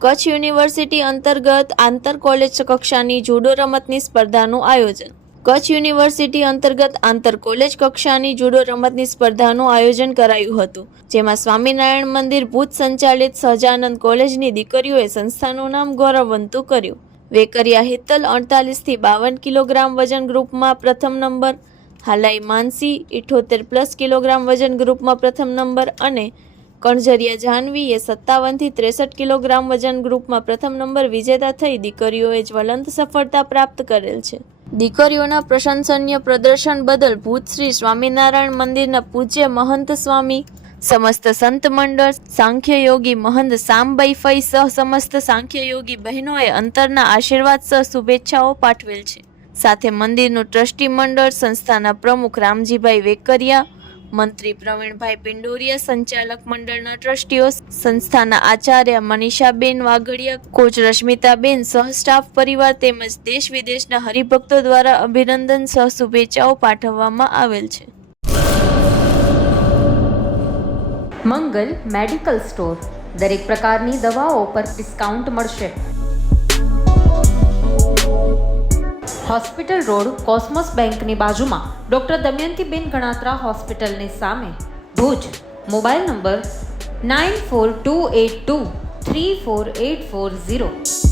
Kutch university અંતર્ગત આંતર college કક્ષાની જુડો રમતની સ્પર્ધાનું આયોજન. કચ્છ યુનિવર્સિટી અંતર્ગત આંતર કોલેજ કક્ષાની જુડો રમતની સ્પર્ધાનું આયોજન કરાયું હતું, જેમાં સ્વામિનારાયણ મંદિર ભુજ સંચાલિત સહજાનંદ કોલેજની દીકરીઓએ સંસ્થાનું નામ ગૌરવવંતું કર્યું. વેકરિયા હેતલ 48 થી 52 કિલોગ્રામ વજન ગ્રુપમાં પ્રથમ નંબર, હાલાઈ માનસી 78+ કિલોગ્રામ વજન ગ્રુપમાં પ્રથમ નંબર અને કણઝરિયા જાહ્નવીએ 57 થી 63 કિલોગ્રામ વજન ગ્રુપમાં પ્રથમ નંબર વિજેતા થઈ દીકરીઓએ જ્વલંત સફળતા પ્રાપ્ત કરેલ છે. દીકરીઓના પ્રશંસનીય પ્રદર્શન બદલ ભુજ શ્રી સ્વામિનારાયણ મંદિરના પૂજ્ય મહંત સ્વામી, સમસ્ત સંત મંડળ, સાંખ્ય યોગી મહંત સામબાઈ ફઈ સહ સમસ્ત સાંખ્ય યોગી બહેનોએ અંતરના આશીર્વાદ સહ શુભેચ્છાઓ પાઠવેલ છે. સાથે મંદિરનું ટ્રસ્ટી મંડળ, સંસ્થાના પ્રમુખ રામજીભાઈ વેકરિયા, મંત્રી પ્રવીણભાઈ પિંડોરિયા, સંચાલક મંડળના ટ્રસ્ટીઓ, સંસ્થાના આચાર્ય મનીષાબેન વાઘડિયા, કોચ રશ્મિતાબેન, સહ સ્ટાફ પરિવાર તેમજ દેશ વિદેશના હરિભક્તો દ્વારા અભિનંદન સહ શુભેચ્છાઓ પાઠવવામાં આવેલ છે. મંગલ મેડિકલ સ્ટોર, દરેક પ્રકારની દવાઓ પર ડિસ્કાઉન્ટ મળશે. હોસ્પિટલ રોડ, કોસ્મોસ બેંકની બાજુમાં, ડૉક્ટર દમયંતીબેન ગણાત્રા હોસ્પિટલની સામે, ભુજ. Mobile number 9428234840.